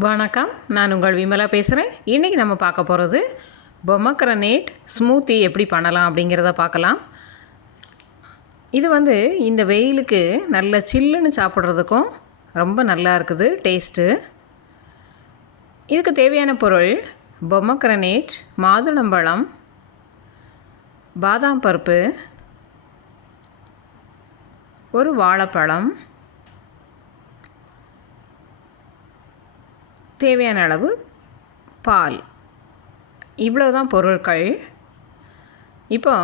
வணக்கம், நான் உங்கள் விமலா பேசுகிறேன். இன்றைக்கி நம்ம பார்க்க போகிறது பொமக்ரனேட் ஸ்மூத்தி எப்படி பண்ணலாம் அப்படிங்கிறத பார்க்கலாம். இது இந்த வெயிலுக்கு நல்ல சில்லுன்னு சாப்பிட்றதுக்கும் ரொம்ப நல்லா இருக்குது டேஸ்ட்டு. இதுக்கு தேவையான பொருள் பொமக்ரனேட், மாதுளம்பழம், பாதாம் பருப்பு, ஒரு வாழைப்பழம், தேவையான அளவு பால். இவ்வளோ தான் பொருட்கள். இப்போ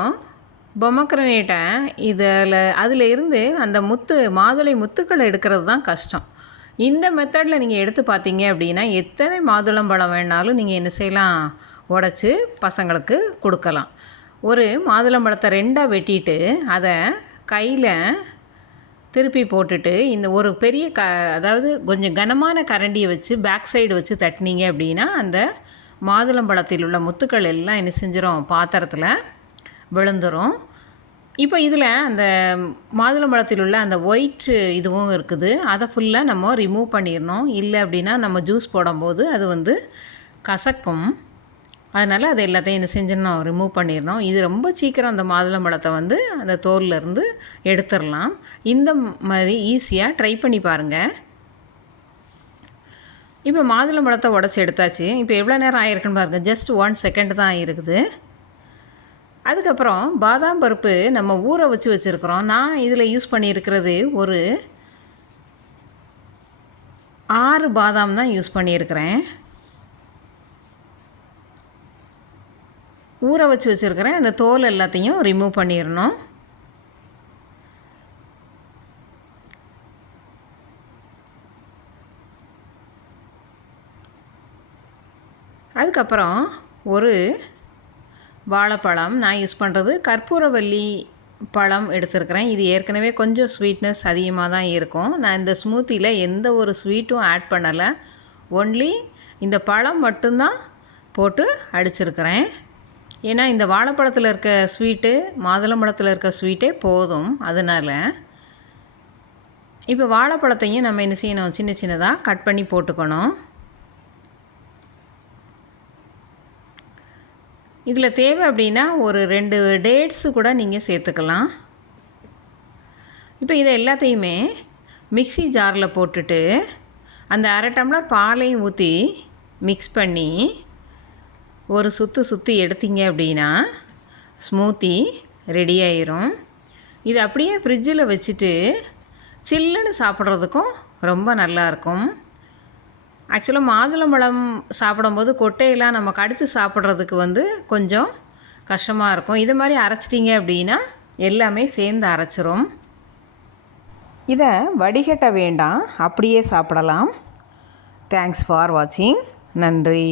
பொமக்ரனேட்டை அதில் இருந்து அந்த மாதுளை முத்துக்களை எடுக்கிறது தான் கஷ்டம். இந்த மெத்தடில் நீங்கள் எடுத்து பார்த்தீங்க அப்படின்னா எத்தனை மாதுளம்பழம் வேணாலும் நீங்கள் என்ன செய்யலாம், உடச்சி பசங்களுக்கு கொடுக்கலாம். ஒரு மாதுளம்பழத்தை ரெண்டாக வெட்டிட்டு அதை கையில் திருப்பி போட்டுட்டு இந்த ஒரு பெரிய அதாவது கொஞ்சம் கனமான கரண்டியை வச்சு பேக் சைடு வச்சு தட்டினீங்க அப்படின்னா அந்த மாதுளம்பழத்தில் உள்ள முத்துக்கள் எல்லாம் என்ன செஞ்சிடும், பாத்திரத்தில் விழுந்துடும். இப்போ இதில் அந்த மாதுளம்பழத்தில் உள்ள அந்த ஒயிட் இதுவும் இருக்குது, அதை ஃபுல்லாக நம்ம ரிமூவ் பண்ணிடணும். இல்லை அப்படின்னா நம்ம ஜூஸ் போடும்போது அது கசக்கும். அதனால் அதை எல்லாத்தையும் என்ன செஞ்சிடணும், ரிமூவ் பண்ணிடணும். இது ரொம்ப சீக்கிரம் அந்த மாதுளம்பழத்தை அந்த தோல்லேருந்து எடுத்துடலாம். இந்த மாதிரி ஈஸியாக ட்ரை பண்ணி பாருங்கள். இப்போ மாதுளம்பழத்தை உடச்சி எடுத்தாச்சு. இப்போ எவ்வளோ நேரம் ஆகிருக்குன்னு பாருங்கள், ஜஸ்ட் 1 செகண்ட் தான் ஆகிருக்குது. அதுக்கப்புறம் பாதாம் பருப்பு நம்ம ஊற வச்சு வச்சுருக்குறோம். நான் இதில் யூஸ் பண்ணியிருக்கிறது ஒரு 6 பாதாம் தான் யூஸ் பண்ணியிருக்கிறேன். ஊற வச்சு வச்சுருக்கிறேன். அந்த தோல் எல்லாத்தையும் ரிமூவ் பண்ணிடணும். அதுக்கப்புறம் ஒரு வாழைப்பழம், நான் யூஸ் பண்ணுறது கற்பூரவல்லி பழம் எடுத்துருக்கிறேன். இது ஏற்கனவே கொஞ்சம் ஸ்வீட்னஸ் அதிகமாக தான் இருக்கும். நான் இந்த ஸ்மூத்தியில் எந்த ஒரு ஸ்வீட்டும் ஆட் பண்ணலை, ஒன்லி இந்த பழம் மட்டும்தான் போட்டு அடிச்சிருக்கிறேன். ஏன்னா இந்த வாழைப்பழத்தில் இருக்க ஸ்வீட்டு மாதுளம்பழத்தில் இருக்க ஸ்வீட்டே போதும். அதனால் இப்போ வாழைப்பழத்தையும் நம்ம என்ன செய்யணும், சின்ன சின்னதாக கட் பண்ணி போட்டுக்கணும். இதில் தேவை அப்படின்னா ஒரு 2 டேட்ஸு கூட நீங்கள் சேர்த்துக்கலாம். இப்போ இதை எல்லாத்தையுமே மிக்ஸி ஜாரில் போட்டுட்டு அந்த 1/2 டம்ளர் பாலையும் ஊற்றி மிக்ஸ் பண்ணி ஒரு சுற்றி எடுத்தீங்க அப்படின்னா ஸ்மூத்தி ரெடி ஆயிரும். இது அப்படியே ஃப்ரிட்ஜில் வச்சுட்டு சில்லுன்னு சாப்பிட்றதுக்கும் ரொம்ப நல்லாயிருக்கும். ஆக்சுவலாக மாதுளம்பழம் சாப்பிடும்போது கொட்டையெல்லாம் நம்ம கடித்து சாப்பிட்றதுக்கு கொஞ்சம் கஷ்டமாக இருக்கும். இது மாதிரி அரைச்சிட்டிங்க அப்படின்னா எல்லாமே சேர்ந்து அரைச்சிரும். இதை வடிகட்ட வேண்டாம், அப்படியே சாப்பிடலாம். தேங்க்ஸ் ஃபார் வாட்சிங். நன்றி.